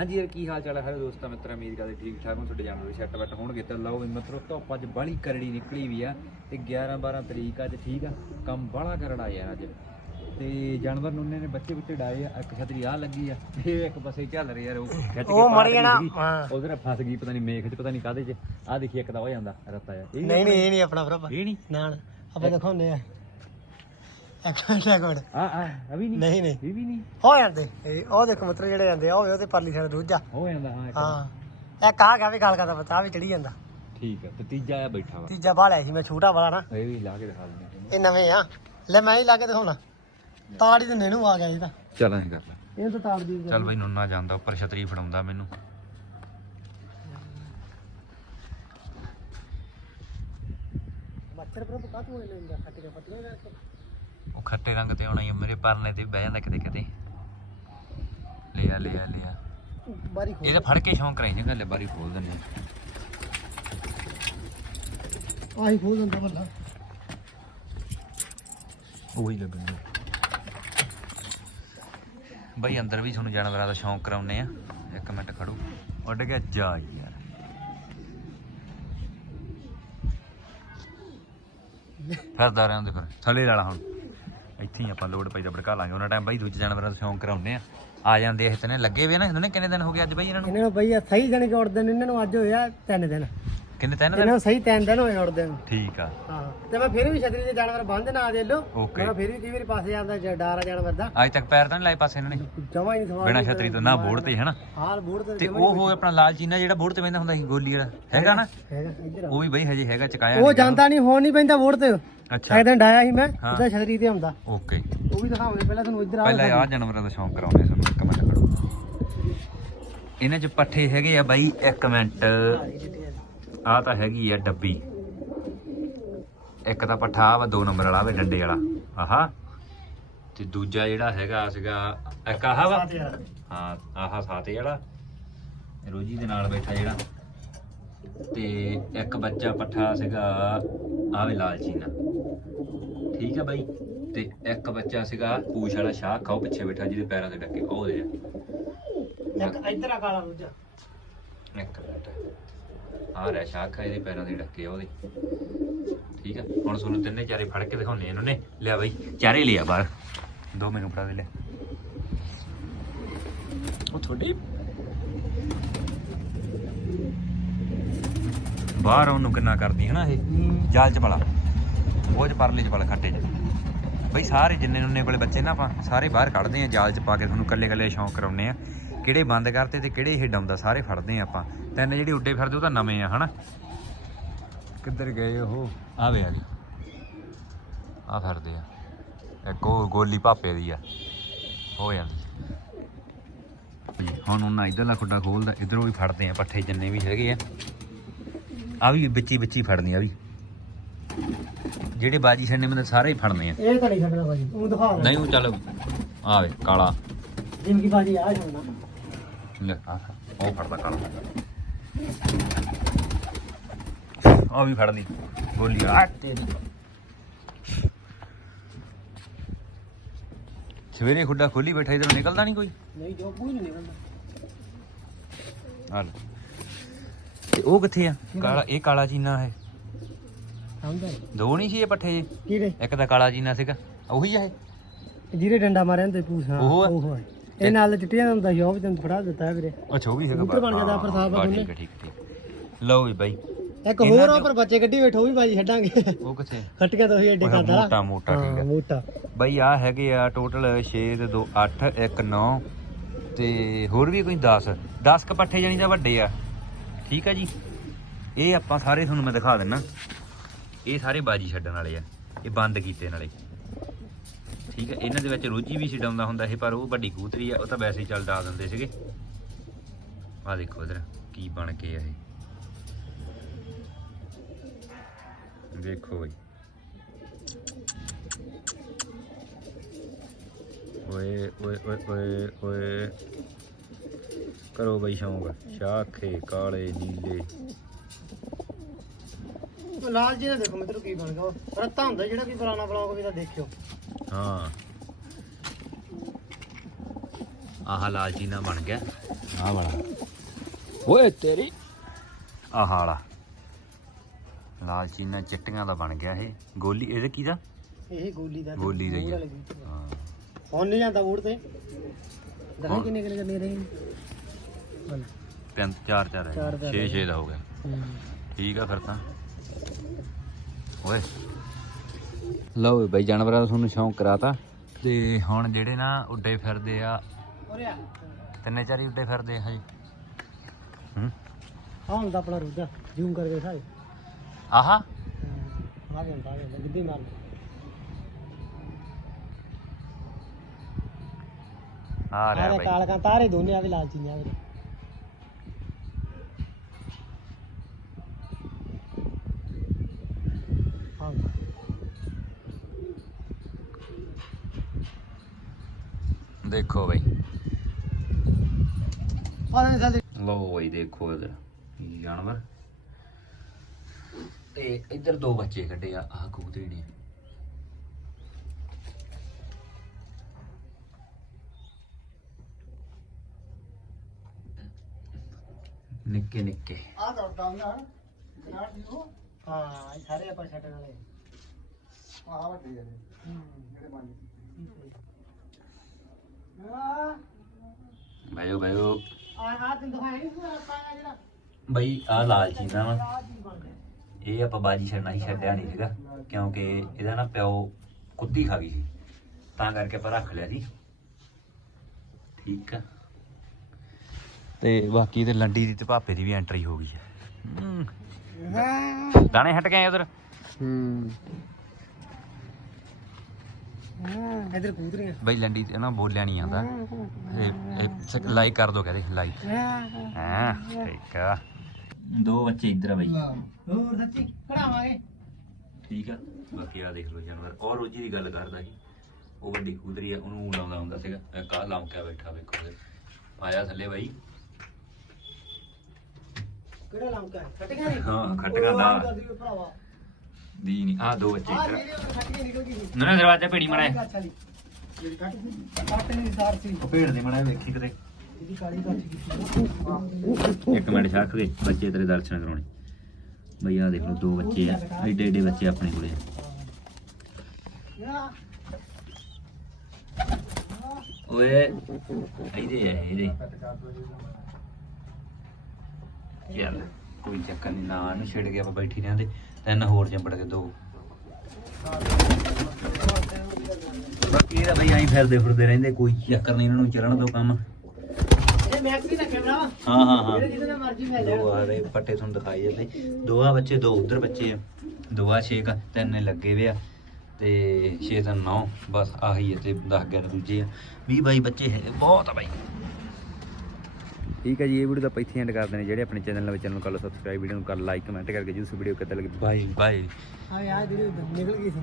ਹਾਂਜੀ ਯਾਰ ਕੀ ਹਾਲ ਚਾਲ ਹੈ ਸਾਰੇ ਦੋਸਤਾਂ ਮਿੱਤਰਾਂ ਉਮੀਦ ਕਰਦੇ ਠੀਕ ਠਾਕ ਹੋ ਤੁਹਾਡੇ ਜਾਨਵਰ ਸੈੱਟ ਬੈਟ ਹੋਣਗੇ ਤੇ ਲਓ ਵੀ ਮਿੱਤਰੋ ਧੁੱਪ ਅੱਜ ਬਾਹਲੀ ਕਰੜੀ ਨਿਕਲੀ ਵੀ ਆ ਤੇ 11 12 ਤਰੀਕ ਅੱਜ ਠੀਕ ਆ? ਕੰਮ ਬਾਹਲਾ ਕਰੜਾ ਯਾਰ ਅੱਜ। ਤੇ ਜਾਨਵਰ ਨੂੰ ਨੇ ਬੱਚੇ ਬੁੱਚੇ ਡਾਏ ਆ ਇੱਕ ਛਤਰੀ ਆ ਲੱਗੀ ਆ ਤੇ ਇੱਕ ਪਾਸੇ ਚੱਲ ਰਹੀ ਯਾਰ ਉਹ ਖਿੱਚ ਕੇ ਉਹ ਮਰ ਜਾਣਾ, ਨਾਲ ਫਸ ਗਈ ਪਤਾ ਨਹੀਂ ਮੇਖ ਚ ਪਤਾ ਨਹੀਂ ਕਾਦੇ ਚ ਆ ਦੇਖੀ ਇੱਕ ਤਾਂ ਹੋ ਜਾਂਦਾ ਰੱਤਾ ਇਹ ਨਹੀਂ ਨਹੀਂ ਇਹ ਨਹੀਂ ਆਪਣਾ ਭਰਾ ਇਹ ਨਹੀਂ ਨਾ? ਨਾ ਆਪਾਂ ਦਿਖਾਉਂਦੇ ਆ। ਇੱਕ ਮਿੰਟ ਇੱਕ ਮਿੰਟ ਆ ਆ ਅਭੀ ਨਹੀਂ ਨਹੀਂ। ਨਹੀਂ ਵੀ ਨਹੀਂ। ਹੋ ਜਾਂਦੇ। ਇਹ ਉਹ ਦੇਖੋ ਮਿੱਤਰ ਜਿਹੜੇ ਜਾਂਦੇ ਆ ਉਹ ਉਹਦੇ ਪਰਲੀ ਸਾਈਡ ਦੂਜਾ। ਹੋ ਜਾਂਦਾ ਹਾਂ ਇੱਕ ਹਾਂ। ਇਹ ਕਹਾ ਗਿਆ ਵੀ ਗੱਲ ਕਰਦਾ ਪਤਾ ਵੀ ਚੜੀ ਜਾਂਦਾ। ਠੀਕ ਆ ਤੇ ਤੀਜਾ ਆ ਬੈਠਾ ਵਾ। ਤੀਜਾ ਬਾਲਿਆ ਸੀ ਮੈਂ ਛੋਟਾ ਵਾਲਾ ਨਾ। ਇਹ ਵੀ ਲਾ ਕੇ ਦਿਖਾ ਦਿੰਦੇ ਆ। ਇਹ ਨਵੇਂ ਆ। ਲੈ ਮੈਂ ਹੀ ਲਾ ਕੇ ਦਿਖਾਉਣਾ। ਤਾੜੀ ਤੇ ਨੇਨੂੰ ਆ ਗਿਆ ਇਹ ਤਾਂ। ਚੱਲ ਅਸੀਂ ਕਰ ਲੈ। ਇਹ ਤਾਂ ਤਾੜ ਦੀ ਚੱਲ ਬਈ ਨੁੰਨਾ ਜਾਂਦਾ ਉੱਪਰ ਛਤਰੀ ਫੜਾਉਂਦਾ ਮੈਨੂੰ। ਮੱਛਰ ਪਰ ਪਕਾ ਤੂੰ ਪੱਟੀਆਂ ਖੱਟੇ ਰੰਗ ਤੇ ਆਉਣਾ ਹੀ ਆ, ਮੇਰੇ ਪਰਨੇ ਤੇ ਵੀ ਬਹਿ ਜਾਂਦਾ ਕਿਤੇ ਕਿਤੇ। ਲਿਆ ਲਿਆ ਲਿਆ। ਬਾਰੀ ਖੋਲ। ਇਹ ਤਾਂ ਫੜ ਕੇ ਸ਼ੌਂਕ ਕਰਾਈ ਜੰਗਾ ਲੈ ਬਾਰੀ ਖੋਲ ਦਿੰਦੇ ਆ। ਆਹੀ ਖੋਲ ਦਿੰਦਾ ਬੱਲਾ ਉਹੀ ਲੱਗਣਾ ਬਈ ਅੰਦਰ ਵੀ ਤੁਹਾਨੂੰ ਜਾਨਵਰਾਂ ਦਾ ਸ਼ੌਂਕ ਕਰਾਉਨੇ ਆ। ਇੱਕ ਮਿੰਟ ਖੜੋ। ਉੱਡ ਗਿਆ ਜਾ ਯਾਰ। ਫਿਰਦਾ ਰਹਿੰਦੇ ਫਿਰ। ਥੱਲੇ ਵਾਲਾ ਹੁਣ। ਇੱਥੇ ਹੀ ਆਪਾਂ ਲੋਡ ਪਈ ਦਾ ਭੜਕਾ ਲਾਂਗੇ। ਉਹਨਾਂ ਟਾਈਮ ਬਈ ਦੂਜੇ ਜਾਨਵਰਾਂ ਦਾ ਸ਼ੌਂਕ ਕਰਾਉਨੇ ਆ ਆ ਜਾਂਦੇ ਇਹ ਤਨੇ। ਲੱਗੇ ਵੇ ਨਾ ਇਹਨਾਂ ਨੇ? ਕਿੰਨੇ ਦਿਨ ਹੋ ਗਏ ਅੱਜ ਬਈ ਇਹਨਾਂ ਨੂੰ? ਇਹਨਾਂ ਨੂੰ ਬਈ ਸਹੀ ਜਣ ਕੇ ਉੜਦੇ ਨੇ। ਇਹਨਾਂ ਨੂੰ ਅੱਜ ਹੋਇਆ ਤਿੰਨ ਦਿਨ। ਕਿੰਨੇ ਤਿੰਨ ਇਹਨਾਂ ਦਿਨ ਨੂੰ ਸਹੀ ਤਿੰਨ ਦਿਨ ਹੋਏ ਉੜਦੇ ਨੂੰ। ਠੀਕ ਆ। ਹਾਂ। ਤੇ ਮੈਂ ਫਿਰ ਵੀ ਛਤਰੀ ਦੇ ਜਾਨਵਰ ਬੰਦ ਨਾ ਦੇ ਲੋ ਓਕੇ ਮੈਂ ਫਿਰ ਵੀ ਕਈ ਵਾਰੀ ਪਾਸੇ ਜਾਂਦਾ ਡਰ ਆ ਜਾਨਵਰ ਦਾ। ਅੱਜ ਤੱਕ ਪੈਰ ਤਾਂ ਨਹੀਂ ਲਾਏ ਪਾਸੇ ਇਹਨਾਂ ਨੇ? ਜਮਾ ਹੀ ਨਹੀਂ ਸਵਾਲ ਬਿਨਾਂ ਛਤਰੀ ਤੋਂ ਨਾ ਬੋਰਡ ਤੇ ਹਨਾ? ਹਾਲ ਬੂੜ ਤੇ ਤੇ ਉਹ ਹੋ ਆਪਣਾ ਲਾਲ ਚੀਨਾ ਜਿਹੜਾ ਬੋਰਡ ਤੇ ਬੈਂਦਾ ਹੁੰਦਾ ਸੀ ਗੋਲੀ ਵਾਲਾ। ਹੈਗਾ ਨਾ? ਹੈਗਾ ਇੱਧਰ ਆ। ਉਹ ਵੀ ਬਈ ਹਜੇ ਹੈਗਾ ਚਕਾਇਆ ਉਹ ਜਾਂਦਾ ਨਹੀਂ ਹੋਣ ਨਹੀਂ ਪੈਂਦਾ ਬੂੜ ਤੇ। ਅੱਛਾ। ਇੱਕ ਦਿਨ ਡਾਇਆ ਸੀ ਮੈਂ ਹਾਂ। ਉਹਦਾ ਛਤਰੀ ਤੇ ਹੁੰਦਾ। ਓਕੇ। ਉਹ ਵੀ ਦਿਖਾਉਂਦੇ ਪਹਿਲਾਂ ਤੁਹਾਨੂੰ ਇੱਧਰ ਆ ਪਹਿਲਾਂ ਆ ਜਾਨਵਰਾਂ ਦਾ ਸ਼ੌਂਕ ਕਰਾਉਂਦੇ ਸਾਨੂੰ ਇੱਕ ਮਿੰਟ ਖੜੋ। ਇਹਨਾਂ ਚ ਪੱਠੇ ਹੈਗੇ ਆ ਬਾਈ ਇੱਕ ਮਿੰਟ। ਆ ਤਾਂ ਹੈਗੀ ਆ ਡੱਬੀ। ਇੱਕ ਤਾਂ ਪੱਠਾ ਆ ਵਾ ਦੋ ਨੰਬਰ ਵਾਲਾ ਵੇ ਡੰਡੇ ਵਾਲਾ। ਆਹਾ। ਤੇ ਦੂਜਾ ਜਿਹੜਾ ਹੈਗਾ ਸੀਗਾ ਇੱਕ ਆਹ ਵਾ। ਹਾਂ ਆਹ ਸਾਤੇ ਵਾਲਾ। ਰੋਜੀ ਦੇ ਨਾਲ ਬੈਠਾ ਜਿਹੜਾ। ਤੇ ਇੱਕ ਬੱਚਾ ਪੱਠਾ ਸੀਗਾ ਆਵੇ ਲਾਲ ਚੀਨਾ ਠੀਕ ਆ ਬਾਈ। ਤੇ ਇੱਕ ਬੱਚਾ ਸੀਗਾ ਪੂਛ ਵਾਲਾ ਸ਼ਾਹ ਖਾਓ ਪਿੱਛੇ ਬੈਠਾ ਜਿਹਦੇ ਪੈਰਾਂ ਦੇ ਡੱਕੇ ਉਹ ਦੇ ਇੱਕ ਇੱਧਰ ਆ ਕਾਲਾ ਦੂਜਾ। ਇੱਕ ਮਿੰਟ। ਆ ਰਿਹਾ ਸ਼ਾਖਾ ਇਹਦੇ ਪੈਰਾਂ ਦੇ ਡੱਕੇ ਉਹਦੇ। ਠੀਕ ਆ। ਹੁਣ ਤੁਹਾਨੂੰ ਤਿੰਨੇ ਚਾਰੇ ਫੜ ਕੇ ਦਿਖਾਉਣੇ ਇਹਨਾਂ ਨੇ। ਲਿਆ ਬਾਈ ਚਾਰੇ ਲਿਆ ਬਾਹਰ। ਦੋ ਮੈਨੂੰ ਫੜਾ ਦੇ ਲੈ। ਉਹ ਤੁਹਾਡੀ ਬਾਹਰ ਉਹਨੂੰ ਕਿੰਨਾ ਕਰਦੀ ਹੈ ਨਾ ਇਹ? ਜਾਲ ਚ ਬੜਾ ਉਹ ਚ ਪਰਲੇ ਚ ਬੜਾ ਖੱਟੇ ਚ। ਬਈ ਸਾਰੇ ਜਿੰਨੇ ਨੁੰਨੇ ਕੋਲੇ ਬੱਚੇ ਨਾ ਆਪਾਂ, ਸਾਰੇ ਬਾਹਰ ਕੱਢਦੇ ਆ, ਜਾਲ ਚ ਪਾ ਕੇ ਤੁਹਾਨੂੰ ਕੱਲੇ ਕੱਲੇ ਸ਼ੌਂਕ ਕਰਾਉਨੇ ਆ। ਕਿਹੜੇ ਬੰਦ ਕਰਤੇ ਤੇ ਕਿਹੜੇ ਇਹ ਡਾਉਂਦਾ, ਸਾਰੇ ਫੜਦੇ ਆ ਆਪਾਂ। ਤਿੰਨ ਜਿਹੜੇ ਉੱਡੇ ਫਿਰਦੇ, ਉਹ ਤਾਂ ਨਵੇਂ ਆ, ਹਨਾ? ਕਿੱਧਰ ਗਏ ਉਹ? ਆਵੇ ਆ ਆ ਫਿਰਦੇ ਆ। ਇੱਕ ਉਹ ਗੋਲੀ ਭਾਪੇ ਦੀ ਆ। ਹੋ ਜਾਂਦੀ ਹੁਣ ਉਹਨਾਂ ਇਧਰਲਾ ਖੁੱਡਾ ਖੋਲਦਾ, ਇਧਰੋਂ ਵੀ ਫੜਦੇ ਆ, ਪੱਠੇ ਜਿੰਨੇ ਵੀ ਹੈਗੇ ਆ। ਆ ਵੀ ਵਿੱਚੀ ਵਿੱਚੀ ਫੜਨੀ ਆ ਵੀ। ਜਿਹੜੇ ਬਾਜੀ ਛੱਡਨੇ ਮਤਲਬ ਸਾਰੇ ਹੀ ਫੜਨੇ ਆ। ਇਹ ਤਾਂ ਨਹੀਂ ਛੱਡਣਾ ਭਾਜੀ ਉਹ ਦਿਖਾ ਦੇ। ਨਹੀਂ ਉਹ ਚੱਲ ਆਵੇ ਕਾਲਾ। ਜ਼ਿੰਦਗੀ ਭਾਜੀ ਆ ਛੱਡਣਾ ਲੈ ਆ ਉਹ ਫੜਦਾ ਕਾਲਾ। ਆ ਵੀ ਫੜ ਲਈ ਗੋਲੀ ਆ ਤੇਰੀ। ਸਵੇਰੇ ਖੁੱਡਾ ਖੋਲੀ ਬੈਠਾ ਇਧਰੋਂ ਨਿਕਲਦਾ ਨਹੀਂ ਕੋਈ? ਨਹੀਂ ਜੋ ਕੋਈ ਨਹੀਂ ਨਿਕਲਦਾ। ਲੈ। ਤੇ ਉਹ ਕਿੱਥੇ ਆ? ਕਾਲਾ ਇਹ ਕਾਲਾ ਚੀਨਾ ਹੈ। ਸਮਝਦਾ ਦੋ ਨਹੀਂ ਸੀ ਇਹ ਪੱਠੇ ਜੇ? ਕਿਹੜੇ? ਇੱਕ ਤਾਂ ਕਾਲਾ ਚੀਨਾ ਸੀਗਾ ਉਹੀ ਆ ਇਹ? ਜਿਹਦੇ ਡੰਡਾ ਮਾਰਿਆ ਤੇ ਪੂਛ ਹਾਂ ਉਹ ਆ? ਉਹ ਹੈ ਇਹ ਨਾਲ ਚਿੱਟੀਆਂ ਦਾ ਹੁੰਦਾ ਸੀ ਉਹ ਵੀ ਤੈਨੂੰ ਫੜਾ ਦਿੱਤਾ ਹੈ ਵੀਰੇ। ਅੱਛਾ ਉਹ ਵੀ ਹੈਗਾ ਕਬੂਤਰ ਬਣ ਗਿਆ ਹਾਂ, ਬਸ ਉਹਨੇ। ਠੀਕ ਹੈ ਠੀਕ ਹੈ, ਠੀਕ ਲਓ ਵੀ ਬਾਈ ਇੱਕ ਹੋਰ ਆ ਪਰ ਬੱਚੇ ਕੱਢੀ ਬੈਠੋ ਉਹ ਵੀ ਭਾਜੀ ਛੱਡਾਂਗੇ। ਉਹ ਕਿੱਥੇ? ਖੱਟੀਆਂ ਤਾਂ ਉਹੀ ਐਡੇ ਉਹ ਕਰਦਾ ਮੋਟਾ ਮੋਟਾ ਠੀਕ ਹਾਂ ਹੈ ਮੋਟਾ। ਬਈ ਆ ਹੈਗੇ ਆ ਟੋਟਲ 6 ਤੇ 2 8 1 9 ਤੇ ਹੋਰ ਵੀ ਕੋਈ 10 10 ਕ ਪੱਠੇ ਜਾਨੀ ਦਾ ਵੱਡੇ ਆ। ਠੀਕ ਆ ਜੀ? ਇਹ ਆਪਾਂ ਸਾਰੇ ਤੁਹਾਨੂੰ ਮੈਂ ਦਿਖਾ ਦਿੰਨਾ। ਇਹ ਸਾਰੇ ਬਾਜੀ ਛੱਡਣ ਵਾਲੇ ਆ। ਇਹ ਬੰਦ ਕੀਤੇ ਨਾਲੇ। ਠੀਕ ਹੈ ਇਹਨਾਂ ਦੇ ਵਿੱਚ ਰੋਜੀ ਵੀ ਛਡਾਉਂਦਾ ਹੁੰਦਾ ਇਹ, ਪਰ ਉਹ ਵੱਡੀ ਕੂਤਰੀ ਆ, ਉਹ ਤਾਂ ਵੈਸੇ ਹੀ ਚੱਲ ਡਾ ਦਿੰਦੇ ਸੀਗੇ। ਆ ਦੇਖੋ ਇਧਰ, ਕੀ ਬਣ ਕੇ ਆ ਇਹ। ਦੇਖੋ ਬਈ। ਓਏ ਓਏ ਓਏ ਓਏ ਓਏ। ਕਰੋ ਬਈ ਸ਼ੌਂਕ ਸ਼ਾਖੇ ਕਾਲੇ ਨੀਲੇ। ਲਾਲ ਜੀ ਦਾ ਦੇਖੋ ਮਿੱਤਰੋ ਕੀ ਬਣ ਗਿਆ। ਰੱਤਾ ਹੁੰਦਾ ਜਿਹੜਾ ਵੀ ਪੁਰਾਣਾ ਬਲੌਗ ਵੀ ਤਾਂ ਦੇਖਿਓ। ਹਾਂ। ਆਹ ਲਾਲ ਚੀਨਾ ਬਣ ਗਿਆ। ਆਹ ਵਾਲਾ। ਓਏ ਤੇਰੀ। ਆਹ ਵਾਲਾ। ਲਾਲ ਚੀਨਾ ਚਿੱਟੀਆਂ ਦਾ ਬਣ ਗਿਆ ਇਹ। ਗੋਲੀ ਇਹਦੇ ਕੀ ਦਾ? ਇਹ ਗੋਲੀ ਦਾ ਗੋਲੀ ਦਾ ਹੀ ਆ। ਹੁਣ ਨਹੀਂ ਜਾਂਦਾ ਊੜ ਤੇ। ਦਹਾਂ। ਕਿੰਨੇ ਕਿੰਨੇ ਕਰਨੇ ਰਹੇ ਤਿੰਨ ਚਾਰ ਚਾਰ ਚਾਰ ਹੈ ਚਾਰ 6 ਹੈ। 6 ਦਾ ਹੋ ਗਿਆ ਠੀਕ ਆ ਫਿਰ ਤਾਂ। ਓਏ। ਲਓ ਬਈ ਜਾਨਵਰਾਂ ਦਾ ਤੁਹਾਨੂੰ ਸ਼ੌਂਕ ਕਰਾਤਾ। ਤੇ ਹੁਣ ਜਿਹੜੇ ਨਾ ਉੱਡੇ ਫਿਰਦੇ ਆ ਤਿੰਨੇ ਚਾਰੀ ਉੱਡੇ ਫਿਰਦੇ ਆ ਹਜੇ। ਹੂੰ। ਹਾਂ ਹੁੰਦਾ ਆਪਣਾ ਰੁੱਦਾ ਜ਼ੂਮ ਕਰਕੇ ਸਾਰੇ ਆਹਾ। ਆ ਗਿਆ ਆ ਗਿਆ ਗਿੱਦੀ ਮਾਰ ਆ ਰਿਹਾ ਬਈ। ਕਾਲ ਕਾਂ ਤਾਰੇ ਦੋਨੇ ਆ ਵੀ ਲਾਲ ਚੀਆਂ ਵੀਰੇ ਹਾਂ ਦੇਖੋ ਬਈ। ਆ ਲਓ ਬਈ ਦੇਖੋ ਇਧਰ ਜਾਨਵਰ। ਤੇ ਇੱਧਰ ਦੋ ਬੱਚੇ ਕੱਢੇ ਆ ਆਹ ਕਬੂਤਰੀ ਨੇ। ਨਿੱਕੇ ਨਿੱਕੇ। ਆ ਦੌੜਦਾ ਹੁੰਦਾ ਦੀ ਉਹ ਹਾਂ ਇਹ ਸਾਰੇ ਆਪਾਂ ਛੱਡਣ ਵਾਲੇ। ਆ ਵੱਡੇ ਜਿਹੜੇ ਜਿਹੜੇ ਆ ਬਾਇਓ ਬਾਇਓ। ਬਈ ਆ ਲਾਲ ਚੀਨਾ ਵਾ ਇਹ ਆਪਾਂ ਬਾਜੀ ਛੱਡਣਾ ਹੀ ਛੱਡਿਆ ਨਹੀਂ ਸੀਗਾ ਕਿਉਂਕਿ ਇਹਦਾ ਨਾ ਪਿਓ ਕੁੱਤੀ ਖਾ ਗਈ ਸੀ। ਤਾਂ ਕਰਕੇ ਆਪਾਂ ਰੱਖ ਲਿਆ ਸੀ ਠੀਕ ਆ। ਤੇ ਬਾਕੀ ਤੇ ਲੰਡੀ ਦੀ ਤੇ ਭਾਪੇ ਦੀ ਵੀ ਐਂਟਰੀ ਹੋ ਗਈ ਹੈ। ਦਾਣੇ ਹਟ ਗਏ ਉਧਰ। ਹੂੰ। ਇਧਰ ਬਈ ਲੰਡੀ ਤੇ ਨਾ ਬੋਲਿਆ ਨਹੀਂ ਆਉਂਦਾ ਇਹ ਲਾਈਕ ਕਰ ਦੋ ਕਹਦੇ ਲਾਈਕ ਹਾਂ ਠੀਕ ਆ। ਦੋ ਬੱਚੇ ਇੱਧਰ ਆ ਬਈ। ਹੋਰ ਸੱਚੀ ਖੜਾਵਾਂਗੇ। ਠੀਕ ਆ। ਬਾਕੀ ਆ ਦੇਖ ਲਓ ਜਾਨਵਰ। ਔਰ ਰੋਜੀ ਦੀ ਗੱਲ ਕਰਦਾ ਸੀ। ਉਹ ਵੱਡੀ ਕੂਦਰੀ ਆ ਉਹਨੂੰ ਲਾਉਂਦਾ ਹੁੰਦਾ ਸੀਗਾ। ਕਾ ਲੰਮਕਿਆ ਬੈਠਾ ਵੇਖੋ। ਆਇਆ ਥੱਲੇ ਬਾਈ। ਕਿਹੜਾ ਲੰਕਾ ਖਟੀਆਂ ਨਹੀਂ ਹਾਂ, ਖਟੀਆਂ ਦਾ। ਆ। ਆ ਭੇੜੀ ਉਹ ਭੇੜ ਦੇ ਮੜਾ ਵੇਖੀ ਕਿਤੇ। ਇਹਦੀ ਕਾਲੀ ਕੱਛ ਕੀਤੀ ਇੱਕ ਮਿੰਟ ਛੱਕ ਗਏ ਬੱਚੇ ਤੇਰੇ ਦਰਸ਼ਨ ਕਰਾਉਣੇ। ਬਈ ਆ ਦੇਖ ਲਓ ਦੋ ਬੱਚੇ ਆ। ਐਡੇ ਐਡੇ ਬੱਚੇ ਆਪਣੇ ਕੋਲੇ ਯਾ ਓਏ ਇਹਦੇ ਆ ਇਹਦੇ। ਚੱਲ ਕੋਈ ਚੱਕਰ ਨਹੀਂ ਨਾ ਨੂੰ ਛਿੜ ਕੇ ਆਪਾਂ ਬੈਠੀ ਰਹਿੰਦੇ। ਤਿੰਨ ਹੋਰ ਚੰਬੜ ਕੇ ਦੋ। ਬਾਕੀ ਇਹਦਾ ਬਈ ਐਂ ਫਿਰਦੇ ਫਿਰਦੇ ਰਹਿੰਦੇ ਕੋਈ ਚੱਕਰ ਨਹੀਂ ਇਹਨਾਂ ਨੂੰ ਚੱਲਣ ਦੋ ਕੰਮ। ਇਹ ਮੈਕਸੀ ਦਾ ਕੈਮਰਾ ਵਾ? ਹਾਂ ਹਾਂ ਹਾਂ। ਜਿਹਦੇ ਨਾਲ ਮਰਜ਼ੀ ਜਾਣ ਦੋ ਆ ਰਹੇ ਪੱਟੇ ਤੁਹਾਨੂੰ ਦਿਖਾਈ ਜਾਂਦੇ ਦੋ ਆ ਬੱਚੇ ਦੋ ਉਧਰ ਬੱਚੇ ਆ। ਦੋ ਆ ਛੇ ਕੁ, ਤਿੰਨ ਲੱਗੇ ਵੇ ਆ। ਤੇ 6 ਤਾਂ 9 ਬਸ ਆਹੀ ਹੈ ਤੇ 10 11 ਦੂਜੇ ਆ। 20 ਬਾਈ ਬੱਚੇ ਹੈ ਬਹੁਤ ਆ ਬਾਈ। ਠੀਕ ਹੈ ਜੀ ਇਹ ਵੀਡੀਓ ਦਾ ਆਪਾਂ ਇੱਥੇ ਐਂਡ ਕਰਦੇ ਨੇ ਜਿਹੜੇ ਆਪਣੇ ਚੈਨਲ ਨਾਲ ਚੈਨਲ ਨੂੰ ਕਰ ਲਓ ਸਬਸਕ੍ਰਾਈਬ ਵੀਡੀਓ ਨੂੰ ਕਰ ਲਾਈਕ ਕਮੈਂਟ ਕਰਕੇ ਜੂਸ ਵੀਡੀਓ ਕਿੱਦਾਂ ਲੱਗੀ। ਬਾਏ ਬਾਏ ਆ ਯਾਰ ਵੀਡੀਓ ਨਿਕਲ ਗਈ ਸੀ